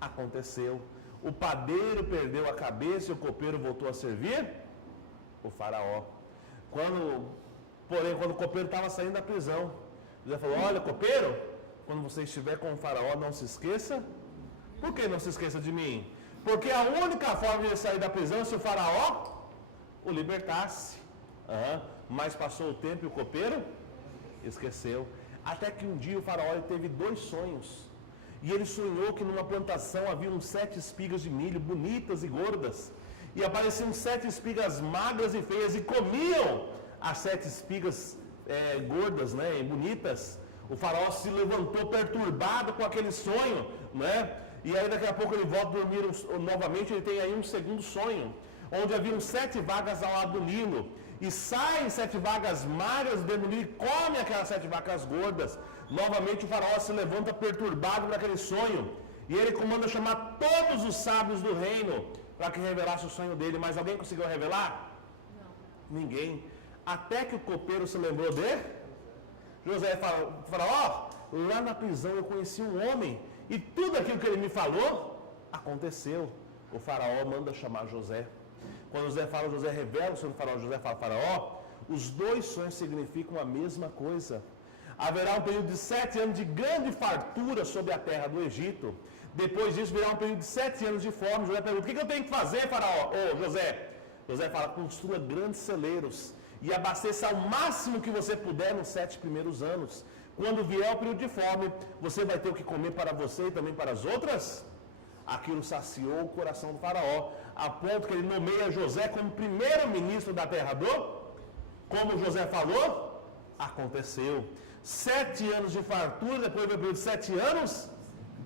Aconteceu. O padeiro perdeu a cabeça e o copeiro voltou a servir o faraó. Porém, quando o copeiro estava saindo da prisão, José falou: olha, copeiro, quando você estiver com o faraó, não se esqueça. Por que não se esqueça de mim? Porque a única forma de ele sair da prisão é se o faraó o libertasse. Mas passou o tempo e o copeiro esqueceu. Até que um dia o faraó teve 2 sonhos. E ele sonhou que numa plantação havia 7 espigas de milho, bonitas e gordas. E apareciam 7 espigas magras e feias e comiam as 7 espigas gordas, né, e bonitas. O faraó se levantou perturbado com aquele sonho, né? E aí daqui a pouco ele volta a dormir novamente. Ele tem aí um segundo sonho, onde haviam 7 vagas ao lado do Nilo. E saem 7 vagas magras dentro do Nilo e comem aquelas 7 vacas gordas. Novamente o faraó se levanta perturbado por aquele sonho. E ele comanda chamar todos os sábios do reino para que revelasse o sonho dele. Mas alguém conseguiu revelar? Não. Ninguém. Até que o copeiro se lembrou de José. Faraó, lá na prisão eu conheci um homem e tudo aquilo que ele me falou aconteceu. O faraó manda chamar José. Quando José fala, José revela o sonho do faraó. José fala: faraó, os 2 sonhos significam a mesma coisa. Haverá um período de 7 anos de grande fartura sobre a terra do Egito. Depois disso virá um período de 7 anos de fome. José pergunta: o que eu tenho que fazer, faraó? José. José fala: construa grandes celeiros e abasteça ao máximo que você puder nos 7 primeiros anos. Quando vier o período de fome, você vai ter o que comer para você e também para as outras. Aquilo saciou o coração do faraó, a ponto que ele nomeia José como primeiro-ministro da terra do... Como José falou, aconteceu. 7 anos de fartura, depois veio o período de 7 anos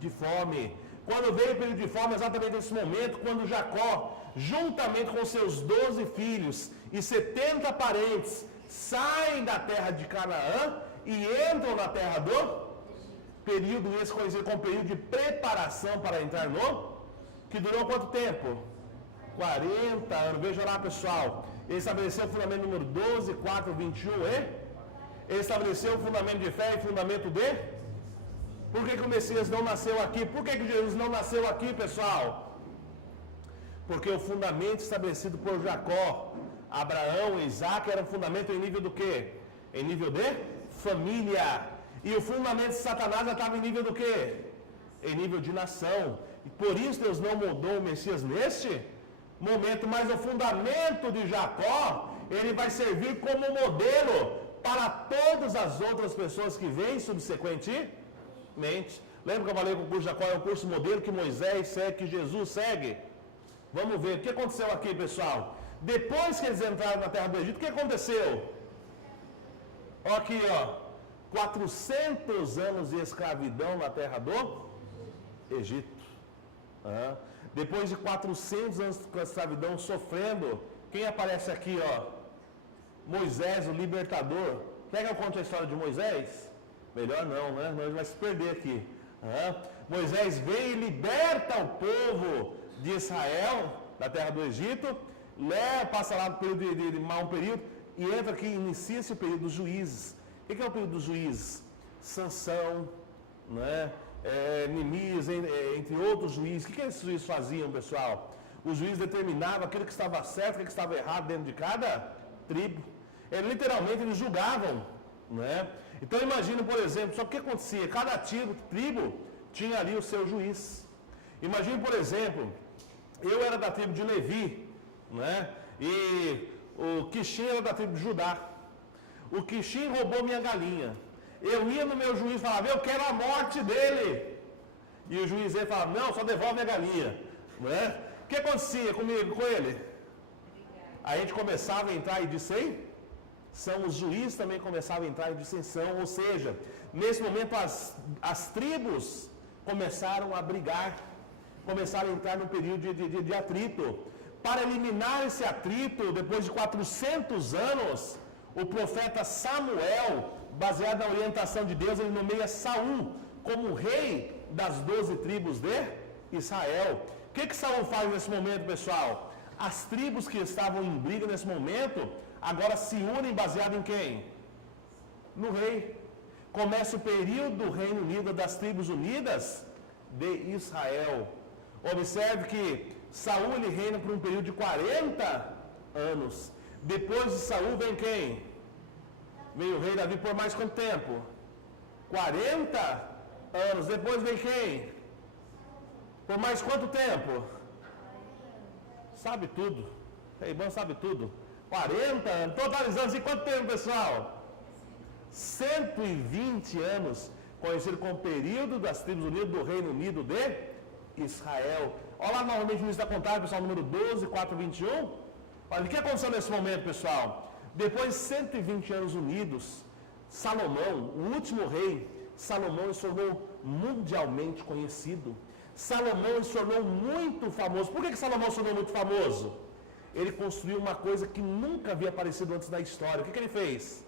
de fome. Quando veio o período de fome, exatamente nesse momento, quando Jacó, juntamente com seus 12 filhos e 70 parentes, saem da terra de Canaã e entram na terra do... Período esse conhecido como período de preparação para entrar no... Que durou quanto tempo? 40 anos. Veja lá, pessoal. Ele estabeleceu o fundamento número 12, 4, 21, Ele estabeleceu o fundamento de fé e fundamento de... Por que o Messias não nasceu aqui? Por que Jesus não nasceu aqui, pessoal? Porque o fundamento estabelecido por Jacó, Abraão e Isaac era um fundamento em nível do quê? Em nível de família. E o fundamento de Satanás já estava em nível do quê? Em nível de nação. E por isso Deus não mudou o Messias neste momento. Mas o fundamento de Jacó, ele vai servir como modelo para todas as outras pessoas que vêm subsequentemente. Lembra que eu falei que o curso de Jacó é um curso modelo que Moisés segue, que Jesus segue? Vamos ver. O que aconteceu aqui, pessoal? Depois que eles entraram na terra do Egito, o que aconteceu? Olha aqui, ó. 400 anos de escravidão na terra do Egito. Depois de 400 anos de escravidão, sofrendo, quem aparece aqui, ó? Moisés, o libertador. Quer que eu conte a história de Moisés? Melhor não, né? Nós vai se perder aqui. Moisés vem e liberta o povo de Israel, da terra do Egito, passa lá no período de um período, e entra aqui, inicia-se o período dos juízes. O que é o período dos juízes? Sansão, né? Neemias, entre outros juízes. O que esses juízes faziam, pessoal? Os juízes determinavam aquilo que estava certo, aquilo que estava errado dentro de cada tribo. Literalmente eles julgavam, né? Então imagina, por exemplo, só o que acontecia? Cada tribo tinha ali o seu juiz. Imagine, por exemplo, eu era da tribo de Levi, né? E o Quixim era da tribo de Judá. O Quixim roubou minha galinha. Eu ia no meu juiz e falava: eu quero a morte dele. E o juiz ia falar: não, só devolve a galinha, né? O que acontecia comigo, com ele? A gente começava a entrar em dissensão. Os juízes também começavam a entrar em dissensão. Ou seja, nesse momento as tribos começaram a brigar, começaram a entrar num período de atrito. Para eliminar esse atrito, depois de 400 anos, o profeta Samuel, baseado na orientação de Deus, ele nomeia Saul como rei das 12 tribos de Israel. O que Saul faz nesse momento, pessoal? As tribos que estavam em briga nesse momento, agora se unem baseado em quem? No rei. Começa o período do Reino Unido, das tribos unidas, de Israel. Observe que Saul ele reina por um período de 40 anos. Depois de Saul vem quem? Vem o rei Davi por mais quanto tempo? 40 anos. Depois vem quem? Por mais quanto tempo? Sabe tudo. O irmão sabe tudo. 40 anos. Totalizando em quanto tempo, pessoal? 120 anos. Conhecido como período das tribos unidas do Reino Unido de Israel. Olha lá novamente no início da contagem, pessoal, número 12, 4, 21. Olha, o que aconteceu nesse momento, pessoal? Depois de 120 anos unidos, Salomão, o último rei, Salomão se tornou mundialmente conhecido. Salomão se tornou muito famoso. Por que Salomão se tornou muito famoso? Ele construiu uma coisa que nunca havia aparecido antes na história. O que ele fez?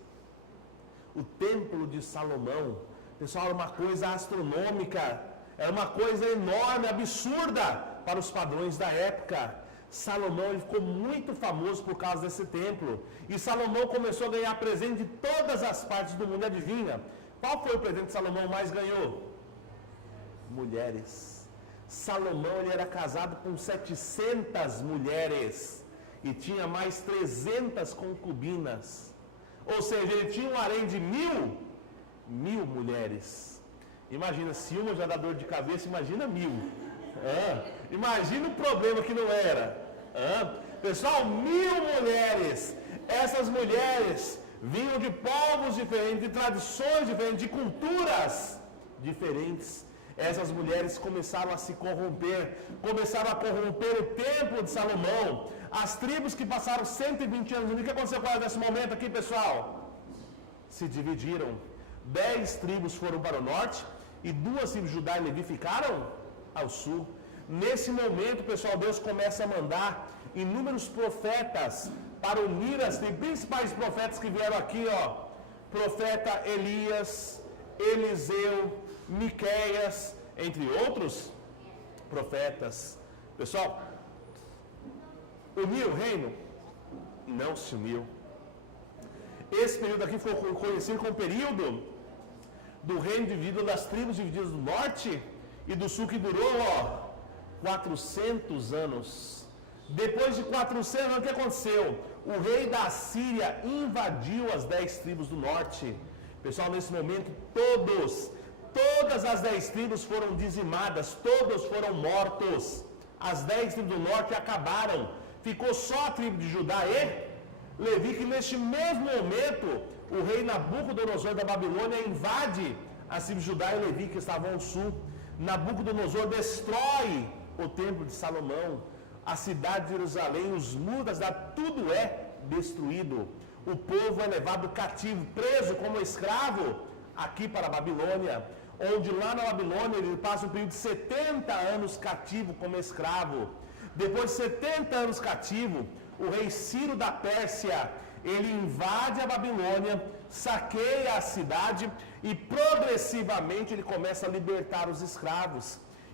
O Templo de Salomão. Pessoal, era uma coisa astronômica. Era uma coisa enorme, absurda para os padrões da época. Salomão ele ficou muito famoso por causa desse templo. E Salomão começou a ganhar presente de todas as partes do mundo. Adivinha? Qual foi o presente que Salomão mais ganhou? Mulheres. Salomão ele era casado com 700 mulheres. E tinha mais 300 concubinas. Ou seja, ele tinha um harém de mil mulheres. Imagina, se uma já dá dor de cabeça, imagina 1000. Imagina o problema que não era. Pessoal, 1000 mulheres. Essas mulheres vinham de povos diferentes, de tradições diferentes, de culturas diferentes. Essas mulheres começaram a se corromper, começaram a corromper o templo de Salomão. As tribos que passaram 120 anos, o que aconteceu com elas nesse momento aqui, pessoal? Se dividiram. 10 tribos foram para o norte e 2 tribos, Judá e Levi, ficaram ao sul. Nesse momento, pessoal, Deus começa a mandar inúmeros profetas para unir as tribos, principais profetas que vieram aqui, profeta Elias, Eliseu, Miqueias, entre outros profetas. Pessoal, uniu o reino? Não se uniu. Esse período aqui foi conhecido como período do reino dividido, das tribos divididas do norte e do sul, que durou 400 anos. Depois de 400 anos, o que aconteceu? O rei da Síria invadiu as 10 tribos do norte. Pessoal, nesse momento, todas as 10 tribos foram dizimadas, todos foram mortos. As 10 tribos do norte acabaram. Ficou só a tribo de Judá e Levi, que neste mesmo momento, o rei Nabucodonosor da Babilônia invade as tribos de Judá e Levi, que estavam ao sul. Nabucodonosor destrói o templo de Salomão, a cidade de Jerusalém, os muros da cidade, tudo é destruído. O povo é levado cativo, preso como escravo, aqui para a Babilônia, onde lá na Babilônia ele passa um período de 70 anos cativo como escravo. Depois de 70 anos cativo, o rei Ciro da Pérsia, ele invade a Babilônia, saqueia a cidade e progressivamente ele começa a libertar os escravos.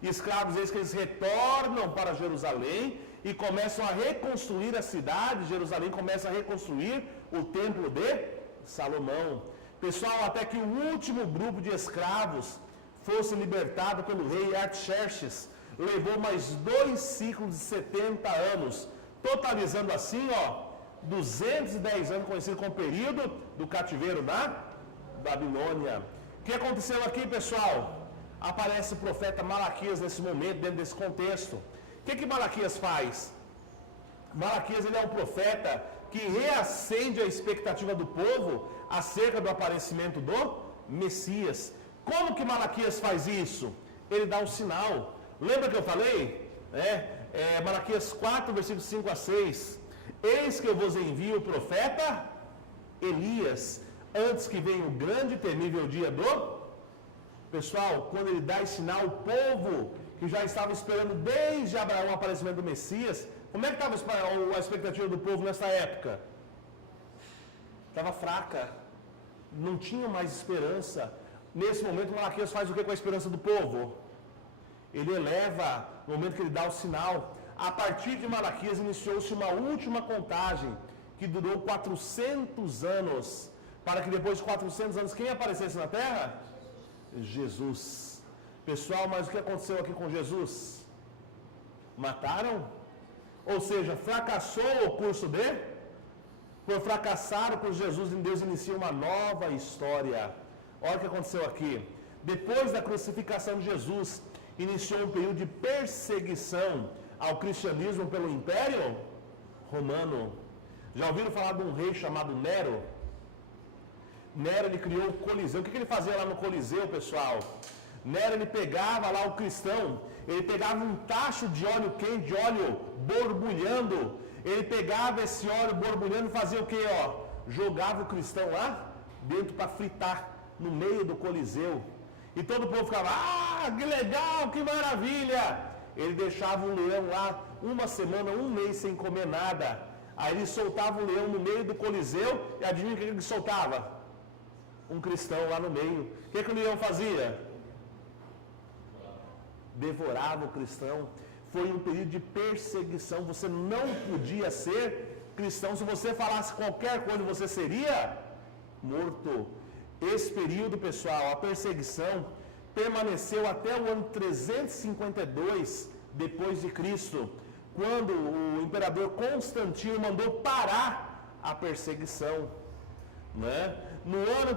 Escravos esses que eles retornam para Jerusalém e começam a reconstruir a cidade. Jerusalém começa a reconstruir o templo de Salomão. Pessoal, até que o último grupo de escravos fosse libertado pelo rei Artaxerxes, levou mais 2 ciclos de 70 anos, totalizando assim, 210 anos, conhecido como período do cativeiro da Babilônia. O que aconteceu aqui, pessoal? Aparece o profeta Malaquias nesse momento, dentro desse contexto. O que Malaquias faz? Malaquias ele é um profeta que reacende a expectativa do povo acerca do aparecimento do Messias. Como que Malaquias faz isso? Ele dá um sinal. Lembra que eu falei? Malaquias 4, versículos 5 a 6. Eis que eu vos envio o profeta Elias, antes que venha o grande e temível dia do... Pessoal, quando ele dá esse sinal, o povo que já estava esperando desde Abraão o aparecimento do Messias, como é que estava a expectativa do povo nessa época? Estava fraca, não tinha mais esperança. Nesse momento, Malaquias faz o que com a esperança do povo? Ele eleva, no momento que ele dá o sinal. A partir de Malaquias iniciou-se uma última contagem, que durou 400 anos, para que depois de 400 anos, quem aparecesse na terra? Jesus. Pessoal, mas o que aconteceu aqui com Jesus? Mataram? Ou seja, fracassou o curso dele? Por fracassar o curso de Jesus, Deus inicia uma nova história. Olha o que aconteceu aqui. Depois da crucificação de Jesus, iniciou um período de perseguição ao cristianismo pelo Império Romano. Já ouviram falar de um rei chamado Nero? Nero, ele criou o Coliseu. O que ele fazia lá no Coliseu, pessoal? Nero, ele pegava lá o cristão, ele pegava um tacho de óleo quente, de óleo borbulhando, ele pegava esse óleo borbulhando e fazia o quê, ó? Jogava o cristão lá dentro para fritar, no meio do Coliseu. E todo o povo ficava, que legal, que maravilha! Ele deixava o leão lá uma semana, um mês sem comer nada. Aí ele soltava o leão no meio do Coliseu e adivinha o que ele soltava? Um cristão lá no meio. O que o leão fazia? Devorava o cristão. Foi um período de perseguição. Você não podia ser cristão. Se você falasse qualquer coisa, você seria morto. Esse período, pessoal, a perseguição permaneceu até o ano 352 depois de Cristo, quando o imperador Constantino mandou parar a perseguição, né? No ano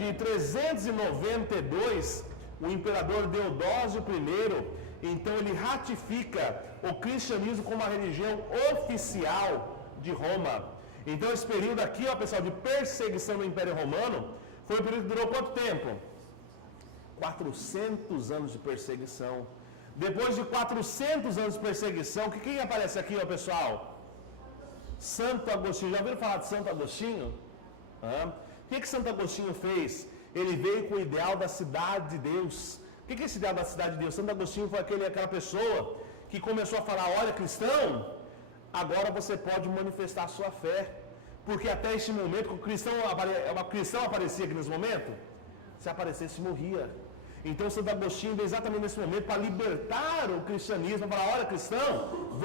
de 392, o imperador Deodósio I, então ele ratifica o cristianismo como a religião oficial de Roma. Então esse período aqui, ó, pessoal, de perseguição do Império Romano, foi um período que durou quanto tempo? 400 anos de perseguição. Depois de 400 anos de perseguição, quem aparece aqui, ó, pessoal? Santo Agostinho. Já ouviram falar de Santo Agostinho? O que Santo Agostinho fez? Ele veio com o ideal da cidade de Deus. O que é esse ideal da cidade de Deus? Santo Agostinho foi aquela pessoa que começou a falar, olha, cristão, agora você pode manifestar a sua fé. Porque até este momento, o cristão aparecia aqui nesse momento, se aparecesse, morria. Então Santo Agostinho veio exatamente nesse momento para libertar o cristianismo, para falar, olha, cristão,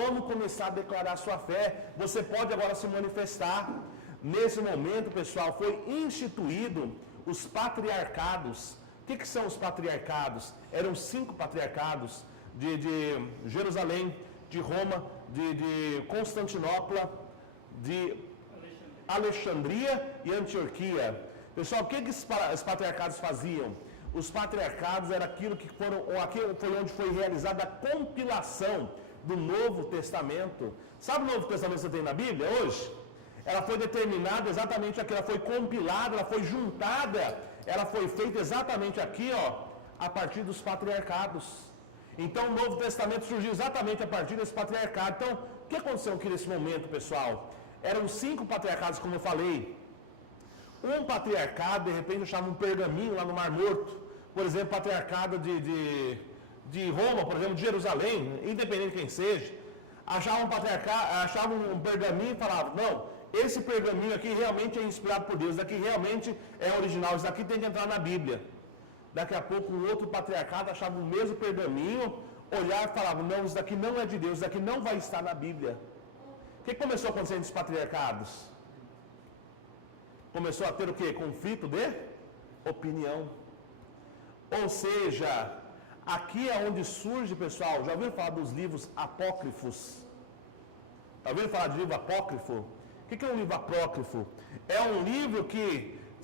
vamos começar a declarar a sua fé, você pode agora se manifestar. Nesse momento, pessoal, foi instituído os patriarcados. O que são os patriarcados? Eram 5 patriarcados de Jerusalém, de Roma, de Constantinopla, de Alexandria e Antioquia. Pessoal, o que os patriarcados faziam? Os patriarcados era aquilo foi onde foi realizada a compilação do Novo Testamento. Sabe o Novo Testamento que você tem na Bíblia hoje? Ela foi determinada exatamente aqui, ela foi compilada, ela foi juntada, ela foi feita exatamente aqui, ó, a partir dos patriarcados. Então o Novo Testamento surgiu exatamente a partir desse patriarcado. Então, o que aconteceu aqui nesse momento, pessoal? Eram 5 patriarcados, como eu falei. Um patriarcado, de repente, achava um pergaminho lá no Mar Morto. Por exemplo, patriarcado de Roma, por exemplo, de Jerusalém, independente de quem seja. Achava um pergaminho e falava, não, esse pergaminho aqui realmente é inspirado por Deus, isso daqui realmente é original, isso daqui tem que entrar na Bíblia. Daqui a pouco um outro patriarcado achava o mesmo pergaminho, olhava e falava, não, isso daqui não é de Deus, isso daqui não vai estar na Bíblia. O que começou a acontecer nos patriarcados? Começou a ter o quê? Conflito de opinião. Ou seja, aqui é onde surge, pessoal, já ouviram falar dos livros apócrifos? Já ouviram falar de livro apócrifo? O que é um livro apócrifo? É um livro que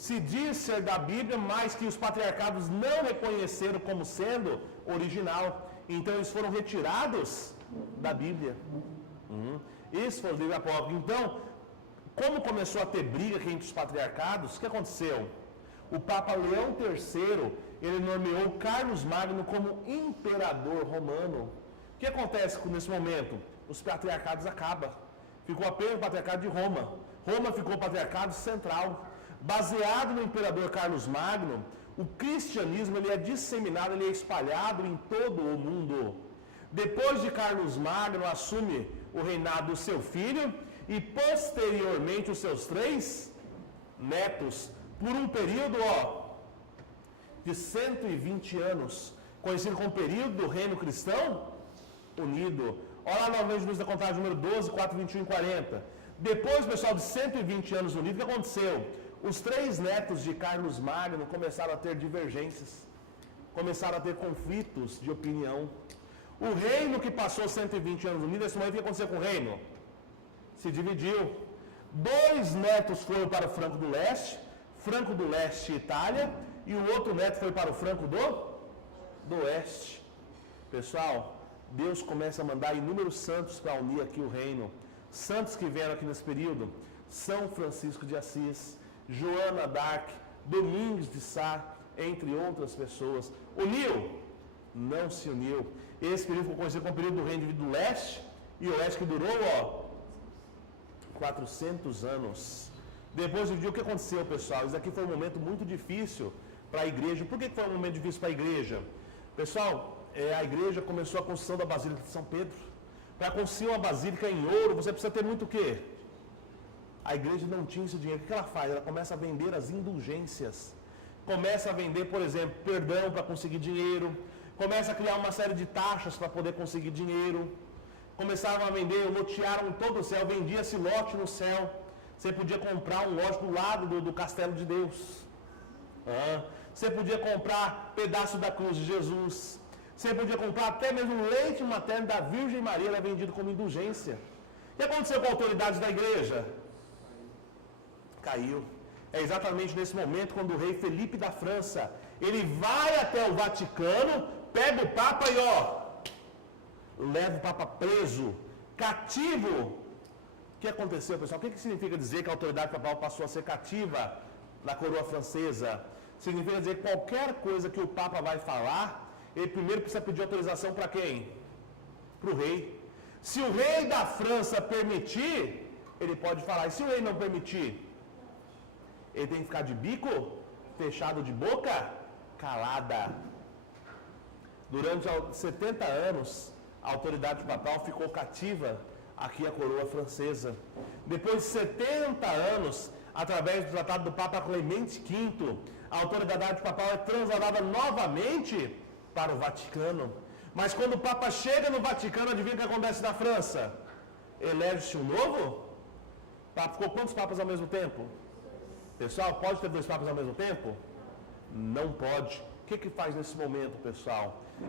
se diz ser da Bíblia, mas que os patriarcados não reconheceram como sendo original. Então eles foram retirados da Bíblia. Esse foi o livro apócrifo. Então, como começou a ter briga aqui entre os patriarcados, o que aconteceu? O Papa Leão III, ele nomeou Carlos Magno como imperador romano. O que acontece nesse momento? Os patriarcados acabam. Ficou apenas o patriarcado de Roma. Roma ficou o patriarcado central. Baseado no imperador Carlos Magno, o cristianismo ele é disseminado, ele é espalhado em todo o mundo. Depois de Carlos Magno assume o reinado do seu filho e posteriormente os seus 3 netos, por um período de 120 anos, conhecido como período do Reino Cristão Unido. Olha lá novamente Luz da Contagem número 12, 4, 21 e 40. Depois, pessoal, de 120 anos unidos, o que aconteceu? Os 3 netos de Carlos Magno começaram a ter divergências. começaram a ter conflitos de opinião. O reino que passou 120 anos unido, nesse momento o que aconteceu com o reino? Se dividiu. 2 netos foram para o Franco do Leste Itália, e o outro neto foi para o Franco do Oeste. Pessoal, Deus começa a mandar inúmeros santos para unir aqui o reino. Santos que vieram aqui nesse período: São Francisco de Assis, Joana d'Arc, Domingos de Sá, entre outras pessoas. Uniu? Não se uniu. Esse período ficou conhecido como o período do reino do leste e oeste, que durou 400 anos. Depois de o que aconteceu, pessoal? Isso aqui foi um momento muito difícil para a igreja. Por que foi um momento difícil para a igreja? Pessoal, a igreja começou a construção da Basílica de São Pedro. Para construir uma basílica em ouro, você precisa ter muito o quê? A igreja não tinha esse dinheiro. O que ela faz? Ela começa a vender as indulgências. Começa a vender, por exemplo, perdão para conseguir dinheiro. Começa a criar uma série de taxas para poder conseguir dinheiro. Começaram a vender, lotearam todo o céu, vendia-se lote no céu. Você podia comprar um lote do lado do castelo de Deus. Você podia comprar pedaço da cruz de Jesus. Você podia comprar até mesmo leite materno da Virgem Maria, era vendido como indulgência. O que aconteceu com a autoridade da igreja? Caiu. É exatamente nesse momento quando o rei Felipe da França, ele vai até o Vaticano, pega o Papa e leva o Papa preso, cativo. O que aconteceu, pessoal? O que significa dizer que a autoridade papal passou a ser cativa na coroa francesa? Significa dizer que qualquer coisa que o Papa vai falar, ele primeiro precisa pedir autorização para quem? Para o rei. Se o rei da França permitir, ele pode falar. E se o rei não permitir? Ele tem que ficar de bico fechado, de boca calada. Durante 70 anos, a autoridade papal ficou cativa aqui a coroa francesa. Depois de 70 anos, através do tratado do Papa Clemente V, a autoridade papal é transladada novamente para o Vaticano. Mas quando o Papa chega no Vaticano, adivinha o que acontece na França? Elege-se um novo? Papa ficou quantos papas ao mesmo tempo? Pessoal, pode ter 2 papas ao mesmo tempo? Não pode. O que faz nesse momento, pessoal?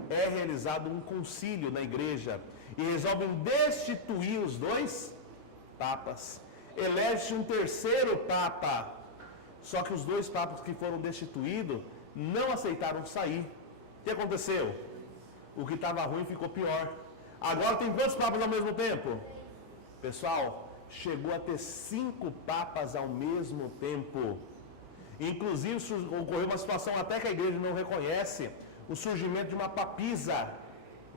É realizado um concílio na igreja e resolvem destituir os 2 papas. Elege-se um terceiro papa. Só que os 2 papas que foram destituídos não aceitaram sair. O que aconteceu? O que estava ruim ficou pior. Agora tem quantos papas ao mesmo tempo? Pessoal, chegou a ter 5 papas ao mesmo tempo. Inclusive ocorreu uma situação até que a igreja não reconhece, o surgimento de uma papisa,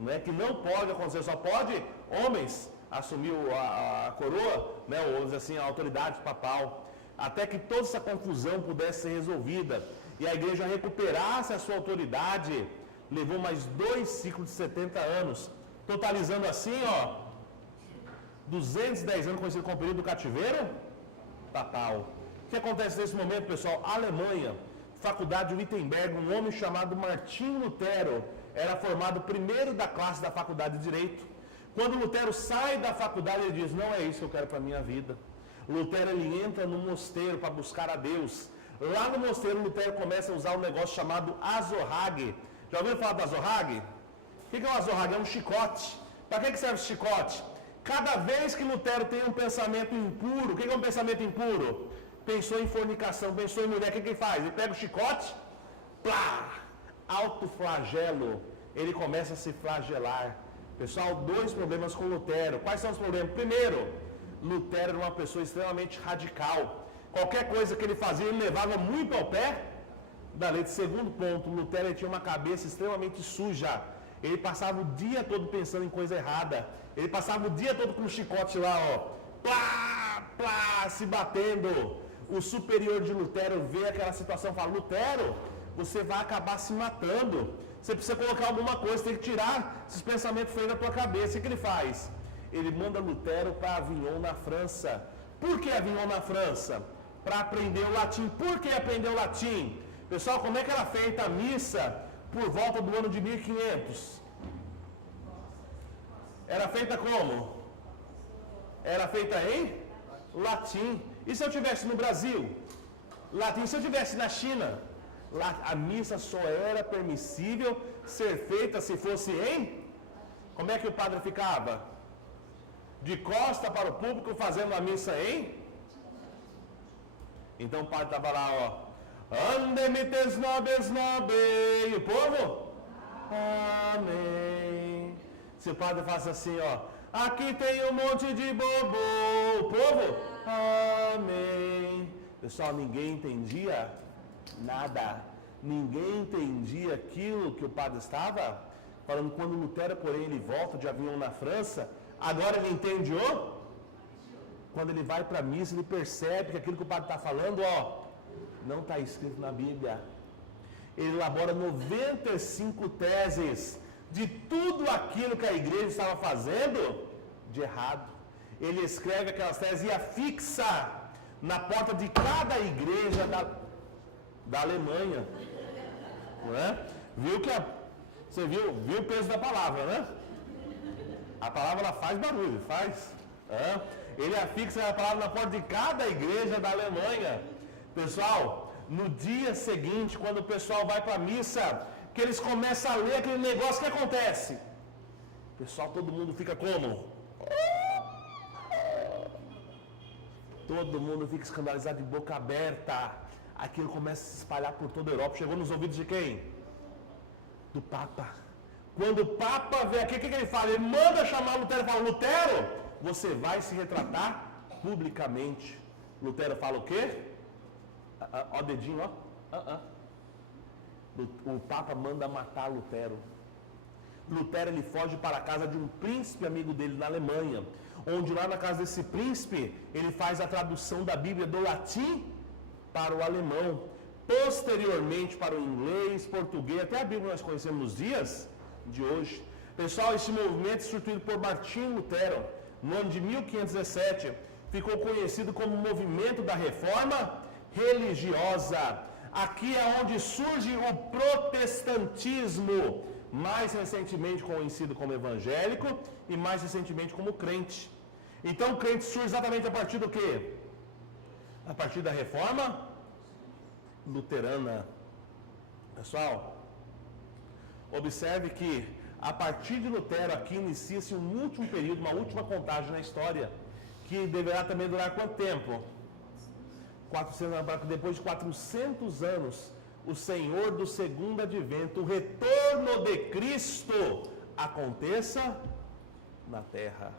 né, que não pode acontecer, só pode homens assumir a coroa, né, ou assim, a autoridade papal, até que toda essa confusão pudesse ser resolvida e a igreja recuperasse a sua autoridade. Levou mais 2 ciclos de 70 anos, totalizando assim 210 anos, conhecido como período do cativeiro papal. O que acontece nesse momento, pessoal? A Alemanha, faculdade de Wittenberg, um homem chamado Martinho Lutero, era formado primeiro da classe da faculdade de Direito. Quando Lutero sai da faculdade, ele diz: não é isso que eu quero para a minha vida. Lutero, ele entra no mosteiro para buscar a Deus. Lá no mosteiro, Lutero começa a usar um negócio chamado azorrague. Já ouviram falar do azorrague? O que é o azorrague? É um chicote. Para que serve esse chicote? Cada vez que Lutero tem um pensamento impuro, o que é um pensamento impuro? Pensou em fornicação, pensou em mulher, o que ele faz? Ele pega o chicote, plá, autoflagelo, ele começa a se flagelar. Pessoal, 2 problemas com Lutero. Quais são os problemas? Primeiro, Lutero era uma pessoa extremamente radical. Qualquer coisa que ele fazia, ele levava muito ao pé da lei. Segundo ponto, Lutero tinha uma cabeça extremamente suja. Ele passava o dia todo pensando em coisa errada. Ele passava o dia todo com o chicote lá, plá, plá, se batendo. O superior de Lutero vê aquela situação e fala: Lutero, você vai acabar se matando. Você precisa colocar alguma coisa, tem que tirar esses pensamentos feios da tua cabeça. O que ele faz? Ele manda Lutero para Avignon, na França. Por que Avignon, na França? Para aprender o latim. Por que aprender o latim? Pessoal, como é que era feita a missa por volta do ano de 1500? Era feita como? Era feita em latim. E se eu estivesse no Brasil? Latim. Se eu estivesse na China? Lá a missa só era permissível ser feita se fosse em... Como é que o padre ficava? De costa para o público fazendo a missa em... Então o padre estava lá, ó. Andemites nobis nobe. E o povo? Amém. Se o padre faz assim, ó. Aqui tem um monte de bobo. O povo? Amém. Pessoal, ninguém entendia nada. Ninguém entendia aquilo que o padre estava falando. Quando Lutero, porém, ele volta de avião na França, agora ele entende o... Quando ele vai para a missa, ele percebe que aquilo que o padre está falando, ó, não está escrito na Bíblia. Ele elabora 95 teses de tudo aquilo que a igreja estava fazendo de errado. Ele escreve aquelas teses e afixa na porta de cada igreja da Alemanha. Não é? Você viu o peso da palavra, né? A palavra ela faz barulho, faz. Ele afixa a palavra na porta de cada igreja da Alemanha. Pessoal, no dia seguinte, quando o pessoal vai para a missa, que eles começam a ler aquele negócio, que acontece? Pessoal, todo mundo fica como? Todo mundo fica escandalizado, de boca aberta. Aquilo começa a se espalhar por toda a Europa. Chegou nos ouvidos de quem? Do Papa. Quando o Papa vê aqui, o que ele fala? Ele manda chamar Lutero e fala: Lutero, você vai se retratar publicamente. Lutero fala o quê? Ó o dedinho, ó. O Papa manda matar Lutero. Lutero ele foge para a casa de um príncipe amigo dele na Alemanha, onde lá na casa desse príncipe ele faz a tradução da Bíblia do latim para o alemão, posteriormente para o inglês, português, até a Bíblia nós conhecemos nos dias de hoje. Pessoal, esse movimento instituído por Martinho Lutero no ano de 1517 ficou conhecido como movimento da Reforma Religiosa. Aqui é onde surge o protestantismo, mais recentemente conhecido como evangélico e mais recentemente como crente. Então o crente surge exatamente a partir do quê? A partir da Reforma Luterana. Pessoal, observe que a partir de Lutero aqui inicia-se um último período, uma última contagem na história, que deverá também durar quanto tempo? 400 anos, depois de 400 anos, o Senhor do segundo advento, o retorno de Cristo, aconteça na terra.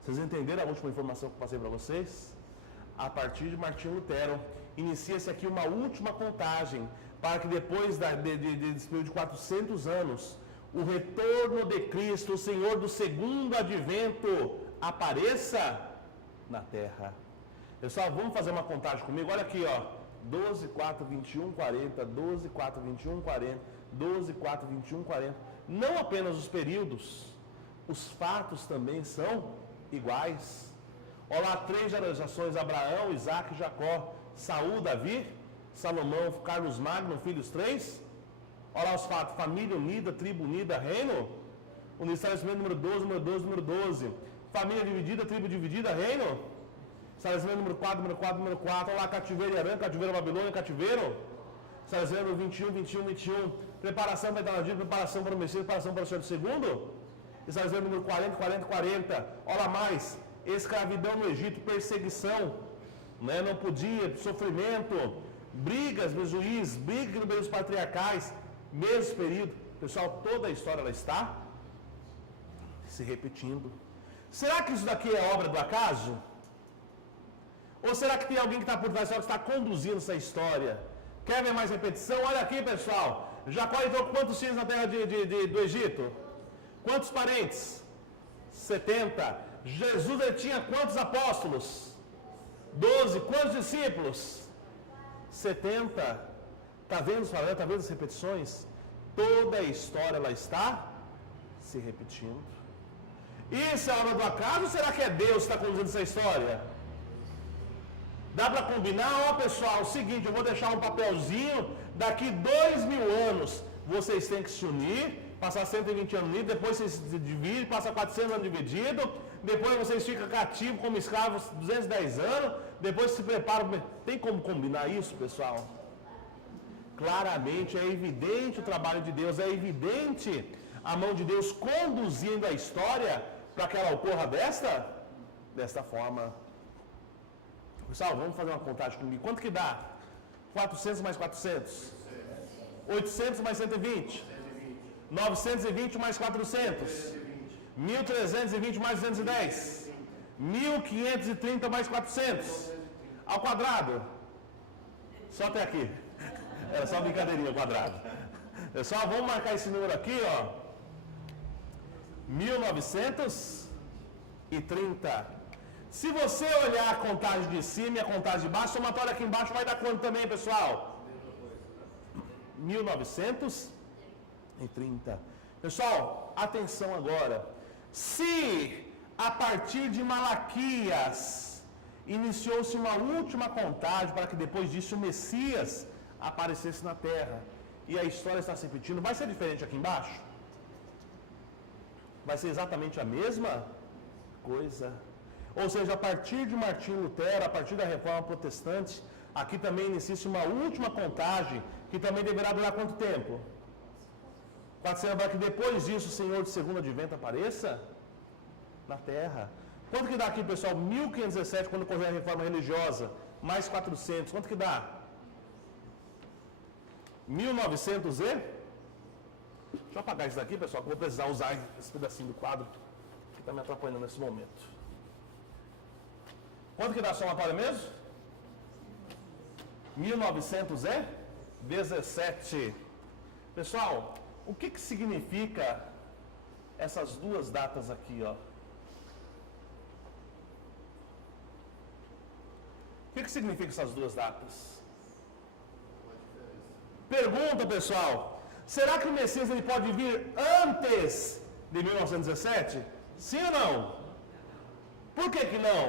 Vocês entenderam a última informação que eu passei para vocês? A partir de Martinho Lutero, inicia-se aqui uma última contagem, para que depois desse período de 400 anos, o retorno de Cristo, o Senhor do segundo advento, apareça na terra. Pessoal, vamos fazer uma contagem comigo? Olha aqui, ó. 12, 4, 21, 40, 12, 4, 21, 40, 12, 4, 21, 40. Não apenas os períodos, os fatos também são iguais. Olha lá, 3 gerações: Abraão, Isaac, Jacó, Saul, Davi, Salomão, Carlos Magno, filhos 3. Olha lá os fatos: família unida, tribo unida, reino. O estabelecimento número 12, número 12, número 12. Família dividida, tribo dividida, reino. Estabelecimento número 4, número 4, número 4. Olha lá, cativeiro e Arã, cativeiro Babilônia, cativeiro. Estabelecimento número 21, 21, 21. Preparação para a entrada de preparação para o Messias, preparação para o Senhor do segundo. Estabelecimento número 40, 40, 40. Olha mais, escravidão no Egito, perseguição, né? Não podia, sofrimento, brigas no juiz, brigas nos patriarcais, mesmo período. Pessoal, toda a história ela está se repetindo. Será que isso daqui é obra do acaso? Ou será que tem alguém que está por trás que está conduzindo essa história? Quer ver mais repetição? Olha aqui, pessoal. Jacó entrou com quantos filhos na terra do Egito? Quantos parentes? 70. Jesus ele tinha quantos apóstolos? 12. Quantos discípulos? 70. Está vendo os paralelos? Está vendo as repetições? Toda a história ela está se repetindo. Isso é obra do acaso ou será que é Deus que está conduzindo essa história? Dá para combinar? Ó, pessoal, é o seguinte, eu vou deixar um papelzinho, daqui 2000 anos vocês têm que se unir, passar 120 anos unidos, depois vocês se dividem, passa 400 anos dividido, depois vocês ficam cativos como escravos 210 anos, depois se preparam. Tem como combinar isso, pessoal? Claramente é evidente o trabalho de Deus, é evidente a mão de Deus conduzindo a história para que ela ocorra desta forma. Pessoal, vamos fazer uma contagem comigo. Quanto que dá? 400 mais 400? 800 mais 120? 920 mais 400? 1320 mais 210? 1530 mais 400? Ao quadrado? Só até aqui. Era só brincadeirinha ao quadrado. Pessoal, vamos marcar esse número aqui, ó. 1930. Se você olhar a contagem de cima e a contagem de baixo, a somatória aqui embaixo vai dar quanto também, pessoal? 1930. Pessoal, atenção agora. Se a partir de Malaquias iniciou-se uma última contagem para que depois disso o Messias aparecesse na terra, e a história está se repetindo, vai ser diferente aqui embaixo? Vai ser exatamente a mesma coisa? Ou seja, a partir de Martinho Lutero, a partir da Reforma Protestante, aqui também inicia-se uma última contagem, que também deverá durar quanto tempo? 400, para que depois disso o Senhor de segundo advento apareça na terra. Quanto que dá aqui, pessoal? 1517, quando ocorreu a Reforma Religiosa, mais 400, quanto que dá? 1900 e? Deixa eu apagar isso daqui, pessoal, que eu vou precisar usar esse pedacinho do quadro, que está me atrapalhando nesse momento. Quanto que dá a somatória mesmo? 1917. Pessoal, o que significa essas duas datas aqui, ó? O que significa essas duas datas? Pergunta, pessoal. Será que o Messias ele pode vir antes de 1917? Sim ou não? Por que não?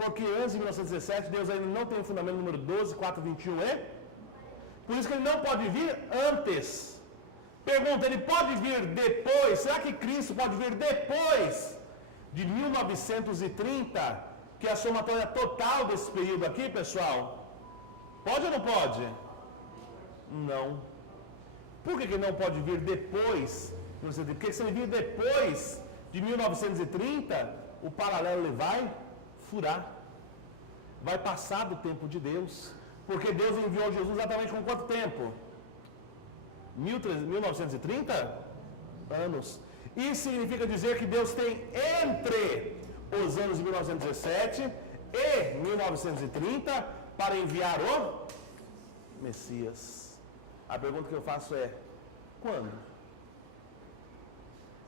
Porque antes de 1917, Deus ainda não tem o fundamento número 12, 4, 21, é? Por isso que ele não pode vir antes. Pergunta, ele pode vir depois? Será que Cristo pode vir depois de 1930? Que é a somatória total desse período aqui, pessoal? Pode ou não pode? Não. Por que não pode vir depois? Porque se ele vir depois de 1930, o paralelo ele vai furar. Vai passar do tempo de Deus. Porque Deus enviou Jesus exatamente com quanto tempo? 1930 anos. Isso significa dizer que Deus tem entre os anos de 1917 e 1930 para enviar o Messias. A pergunta que eu faço é: quando?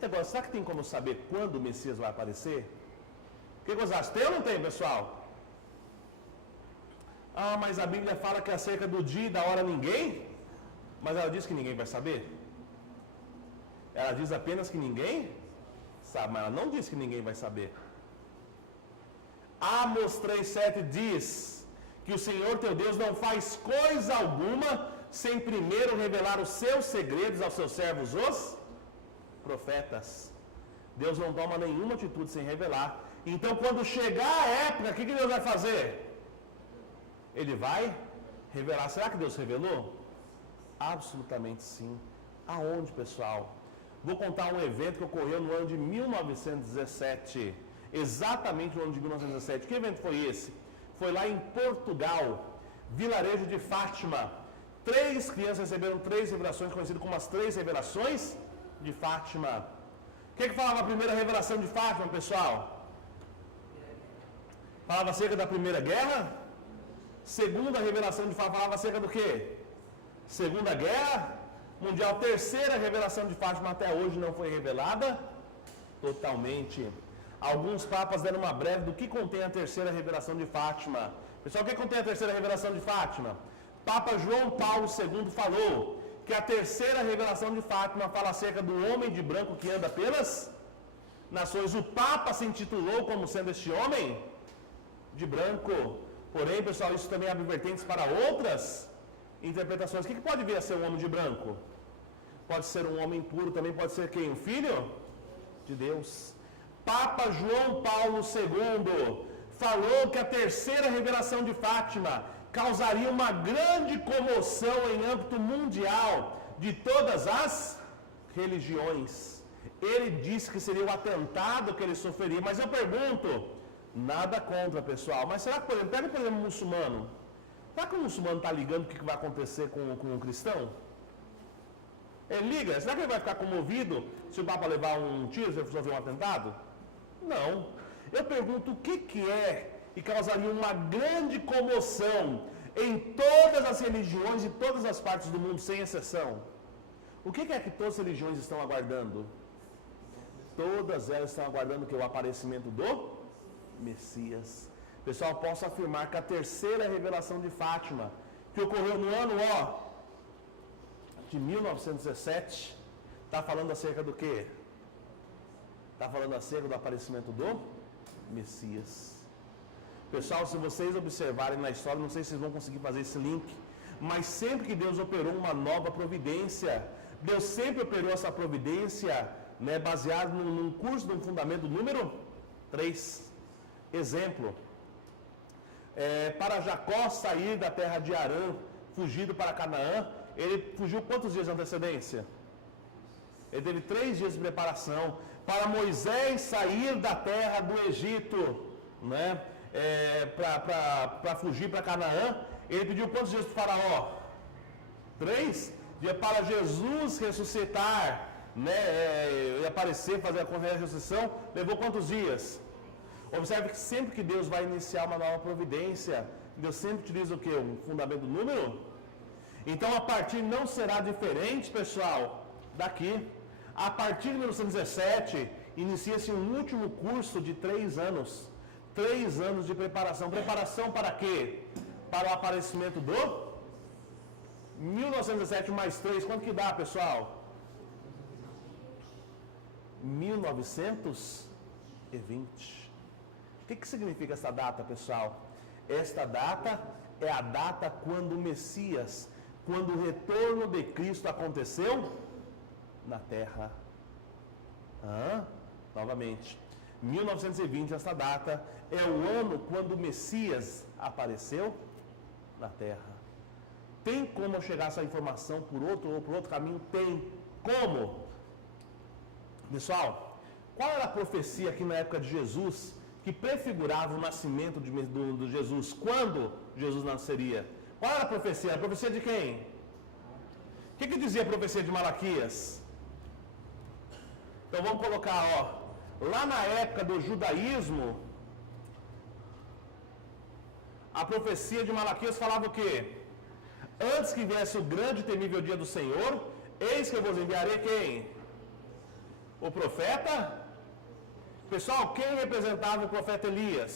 E agora, será que tem como saber quando o Messias vai aparecer? O que vocês acham? Tem ou não tem, pessoal? Ah, mas a Bíblia fala que acerca do dia e da hora ninguém? Mas ela diz que ninguém vai saber? Ela diz apenas que ninguém sabe, mas ela não diz que ninguém vai saber. Amos 3,7 diz que o Senhor teu Deus não faz coisa alguma sem primeiro revelar os seus segredos aos seus servos, os profetas. Deus não toma nenhuma atitude sem revelar. Então, quando chegar a época, o que Deus vai fazer? Ele vai revelar. Será que Deus revelou? Absolutamente sim. Aonde, pessoal? Vou contar um evento que ocorreu no ano de 1917. Exatamente no ano de 1917. Que evento foi esse? Foi lá em Portugal, vilarejo de Fátima. 3 crianças receberam 3 revelações, conhecidas como as 3 revelações de Fátima. O que falava a primeira revelação de Fátima, pessoal? Falava acerca da Primeira Guerra. Segunda revelação de Fátima falava acerca do quê? Segunda Guerra Mundial. Terceira revelação de Fátima até hoje não foi revelada totalmente. Alguns papas deram uma breve do que contém a terceira revelação de Fátima. Pessoal, o que contém a terceira revelação de Fátima? Papa João Paulo II falou que a terceira revelação de Fátima fala acerca do homem de branco que anda pelas nações. O Papa se intitulou como sendo este homem de branco. Porém, pessoal, isso também abre vertentes para outras interpretações. O que pode vir a ser um homem de branco? Pode ser um homem puro, também pode ser quem? Um filho de Deus. Papa João Paulo II falou que a terceira revelação de Fátima, causaria uma grande comoção em âmbito mundial de todas as religiões. Ele disse que seria o atentado que ele sofreria, mas eu pergunto, nada contra, pessoal, mas será que, por exemplo, pega por exemplo um muçulmano, será que o muçulmano está ligando o que vai acontecer com um cristão? Ele liga, será que ele vai ficar comovido se o Papa levar um tiro, se ele sofrer um atentado? Não. Eu pergunto o que é e causaria uma grande comoção em todas as religiões e todas as partes do mundo, sem exceção. O que é que todas as religiões estão aguardando? Todas elas estão aguardando que o aparecimento do Messias. Pessoal, posso afirmar que a terceira revelação de Fátima, que ocorreu no ano de 1917, está falando acerca do quê? Está falando acerca do aparecimento do Messias. Pessoal, se vocês observarem na história, não sei se vocês vão conseguir fazer esse link, mas sempre que Deus operou uma nova providência, Deus sempre operou essa providência, né, baseado num curso, num fundamento número 3. Exemplo, para Jacó sair da terra de Harã, fugido para Canaã, ele fugiu quantos dias de antecedência? Ele teve 3 dias de preparação. Para Moisés sair da terra do Egito, né, para fugir para Canaã, ele pediu quantos dias para o faraó? 3 dias. Para Jesus ressuscitar, né, e aparecer, fazer a ressurreição, levou quantos dias? Observe que sempre que Deus vai iniciar uma nova providência, Deus sempre utiliza o quê? Um fundamento número? Então a partir não será diferente, pessoal, daqui. A partir de 1917, inicia-se um último curso de 3 anos. 3 anos de preparação. Preparação para quê? Para o aparecimento do 1917 mais 3, quanto que dá, pessoal? 1920. O que significa essa data, pessoal? Esta data é a data quando o Messias, quando o retorno de Cristo aconteceu na Terra. Novamente, 1920, essa data é o ano quando o Messias apareceu na Terra. Tem como chegar essa informação por outro caminho? Tem. Como? Pessoal, qual era a profecia aqui na época de Jesus que prefigurava o nascimento de Jesus? Quando Jesus nasceria? Qual era a profecia? A profecia de quem? O que dizia a profecia de Malaquias? Então vamos colocar, lá na época do judaísmo, a profecia de Malaquias falava o quê? Antes que viesse o grande e temível dia do Senhor, eis que eu vos enviarei quem? O profeta? Pessoal, quem representava o profeta Elias?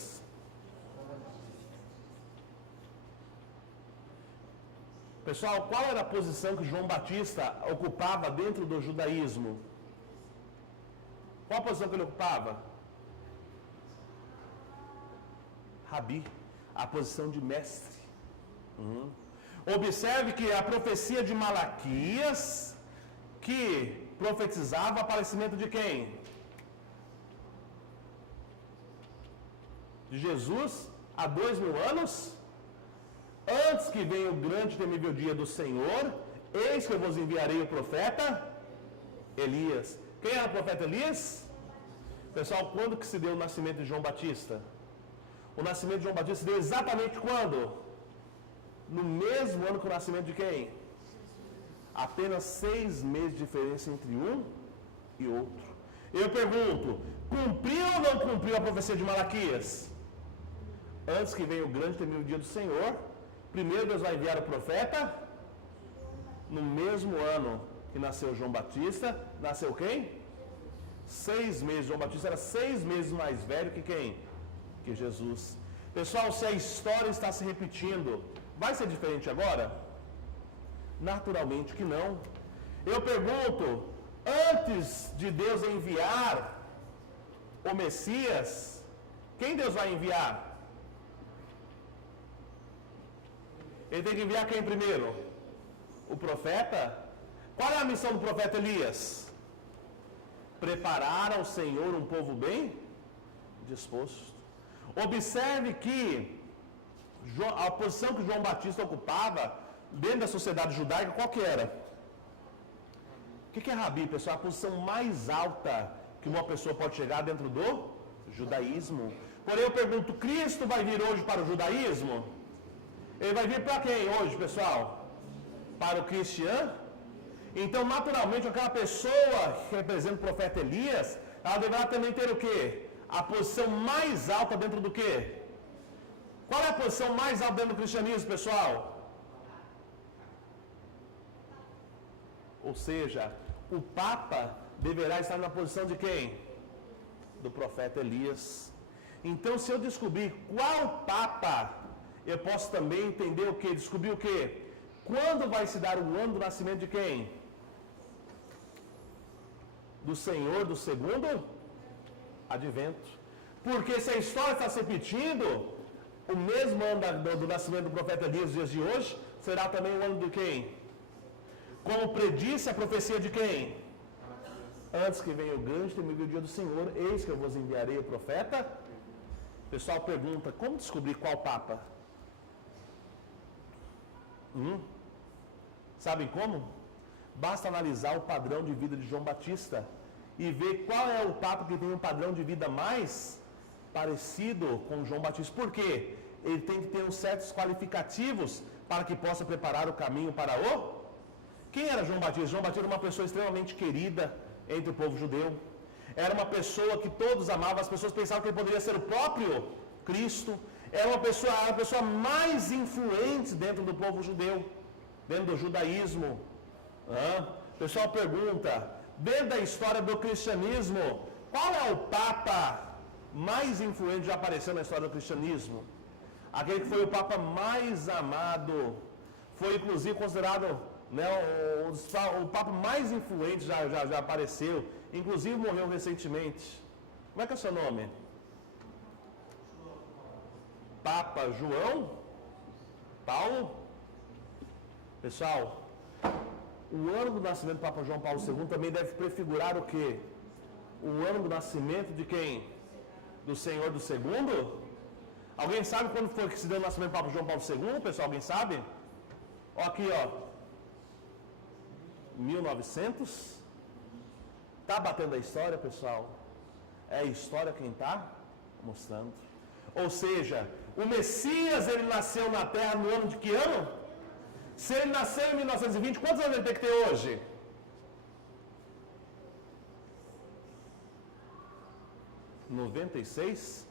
Pessoal, qual era a posição que João Batista ocupava dentro do judaísmo? Qual a posição que ele ocupava? Rabi, a posição de mestre. Observe que a profecia de Malaquias, que profetizava o aparecimento de quem? De Jesus, há 2000 anos. Antes que venha o grande e temível dia do Senhor, eis que eu vos enviarei o profeta Elias. Quem era o profeta Elias? Pessoal, quando que se deu o nascimento de João Batista? O nascimento de João Batista se deu exatamente quando? No mesmo ano que o nascimento de quem? Apenas 6 meses de diferença entre um e outro. Eu pergunto, cumpriu ou não cumpriu a profecia de Malaquias? Antes que venha o grande e temível dia do Senhor, primeiro Deus vai enviar o profeta. No mesmo ano que nasceu João Batista, nasceu quem? 6 meses. João Batista era 6 meses mais velho que quem? Que Jesus. Pessoal, se a história está se repetindo, vai ser diferente agora? Naturalmente que não. Eu pergunto, antes de Deus enviar o Messias, quem Deus vai enviar? Ele tem que enviar quem primeiro? O profeta? Qual é a missão do profeta Elias? Preparar ao Senhor um povo bem disposto. Observe que A posição que João Batista ocupava dentro da sociedade judaica, qual que era? O que é Rabi, pessoal? A posição mais alta que uma pessoa pode chegar dentro do judaísmo. Porém, eu pergunto, Cristo vai vir hoje para o judaísmo? Ele vai vir para quem hoje, pessoal? Para o cristiano? Então, naturalmente, aquela pessoa que representa o profeta Elias, ela deverá também ter o quê? A posição mais alta dentro do quê? Qual é a posição mais alta dentro do cristianismo, pessoal? Ou seja, o Papa deverá estar na posição de quem? Do profeta Elias. Então, se eu descobrir qual Papa, eu posso também entender o quê? Descobrir o quê? Quando vai se dar o ano do nascimento de quem? Do Senhor do segundo advento. Porque se a história está se repetindo, o mesmo ano do nascimento do profeta Elias nos dias de hoje, será também o ano de quem? Como predisse a profecia de quem? Antes que venha o grande temível dia do Senhor, eis que eu vos enviarei o profeta. O pessoal pergunta, como descobrir qual Papa? Sabem como? Basta analisar o padrão de vida de João Batista e ver qual é o Papa que tem um padrão de vida mais parecido com João Batista. Por quê? Ele tem que ter uns certos qualificativos para que possa preparar o caminho para o... Quem era João Batista? João Batista era uma pessoa extremamente querida entre o povo judeu. Era uma pessoa que todos amavam, as pessoas pensavam que ele poderia ser o próprio Cristo. Era uma pessoa mais influente dentro do povo judeu, dentro do judaísmo. O pessoal pergunta, dentro da história do cristianismo, qual é o Papa mais influente que já apareceu na história do cristianismo? Aquele que foi o Papa mais amado, foi inclusive considerado, né, o Papa mais influente já apareceu, inclusive morreu recentemente. Como é que é o seu nome? Papa João Paulo? Pessoal, o ano do nascimento do Papa João Paulo II também deve prefigurar o quê? O ano do nascimento de quem? Do Senhor do segundo? Alguém sabe quando foi que se deu o nascimento do Papa João Paulo II, pessoal? Alguém sabe? Ó, aqui, ó. 1900. Tá batendo a história, pessoal? É a história quem tá mostrando. Ou seja, o Messias, ele nasceu na Terra no ano de que ano? Se ele nasceu em 1920, quantos anos ele tem que ter hoje? – 96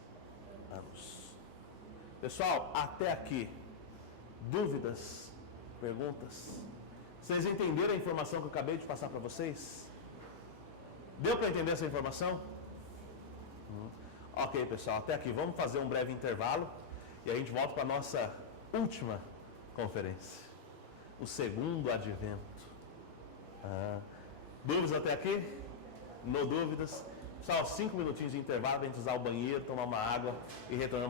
anos. Pessoal, até aqui, dúvidas, perguntas? Vocês entenderam a informação que eu acabei de passar para vocês? Deu para entender essa informação? Ok, pessoal, até aqui. Vamos fazer um breve intervalo e a gente volta para a nossa última conferência. O segundo advento. Dúvidas até aqui? No dúvidas? Pessoal, 5 minutinhos de intervalo, a gente usar o banheiro, tomar uma água e retornamos.